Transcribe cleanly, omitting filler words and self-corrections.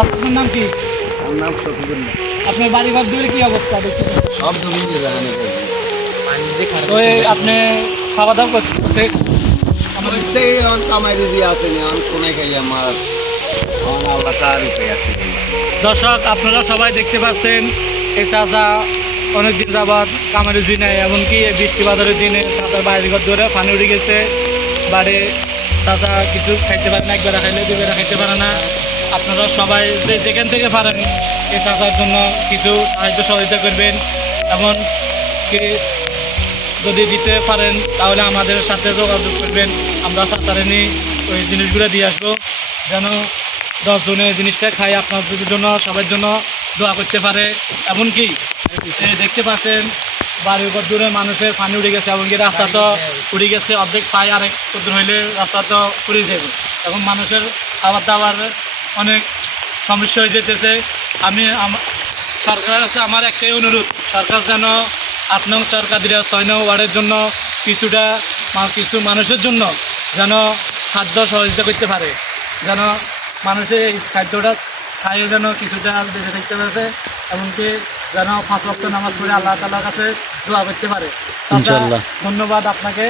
আপনার নাম কি? আমার নাম শফিকুল্লাহ। আপনার বাড়ি ঘর দূরে কি অবস্থা দেখতে? সব জমি দিয়ে জানে তো আপনি খাওয়া দাওয়া করতে কামাই রুজি আসেনি, আমি কোনে খাই আমার আল্লাহ তার উপায় আছে। দর্শক আপনারা সবাই দেখতে পাচ্ছেন এই চাচা অনেকদিন যাবৎ কামারুজি নেয়, এমনকি এই বৃষ্টি বাদলের দিনে চাচার বাড়ির ঘর ধরে পানি উঠে গেছে বাড়ি। চাচা কিছু খাইতে পারে না, একবার খাইলে দুবার খাইতে পারে না। আপনারা সবাই যে যেখান থেকে পারেন এই চাচার জন্য কিছু সাহায্য সহযোগিতা করবেন, এমন কি যদি দিতে পারেন তাহলে আমাদের সাথে যোগাযোগ করবেন। আমরা চাচারে নিয়ে ওই জিনিসগুলো দিয়ে আসবো, যেন 10 জনে জিনিসটা খাই, আপনাদের জন্য সবার জন্য দোয়া করতে পারে। এমনকি এই দেখতে পাচ্ছেন বাড়ির উপর দূরে মানুষের পানি উঠে গেছে, এমনকি রাস্তা তো উঠে গেছে অর্ধেক, পায়ে আরেক কদ্দূর হইলে রাস্তা তো উড়ে যাবে। এখন মানুষের খাবার দাবার অনেক সমস্যা হয়ে যেতেছে। আমি সরকারের কাছে আমার একটাই অনুরোধ, সরকার যেন 8 নং সরকারিরা 6 নং ওয়ার্ডের জন্য কিছু মানুষের জন্য যেন খাদ্য সহযোগিতা করতে পারে, যেন মানুষের এই খাদ্যটা খাইয়ে যেন কিছুটা বেঁচে থাকতে পারে, এমনকি যেন 5 ওয়াক্ত নামাজ পড়ে আল্লাহ তাআলার কাছে দোয়া করতে পারে। ইনশাআল্লাহ। ধন্যবাদ আপনাকে।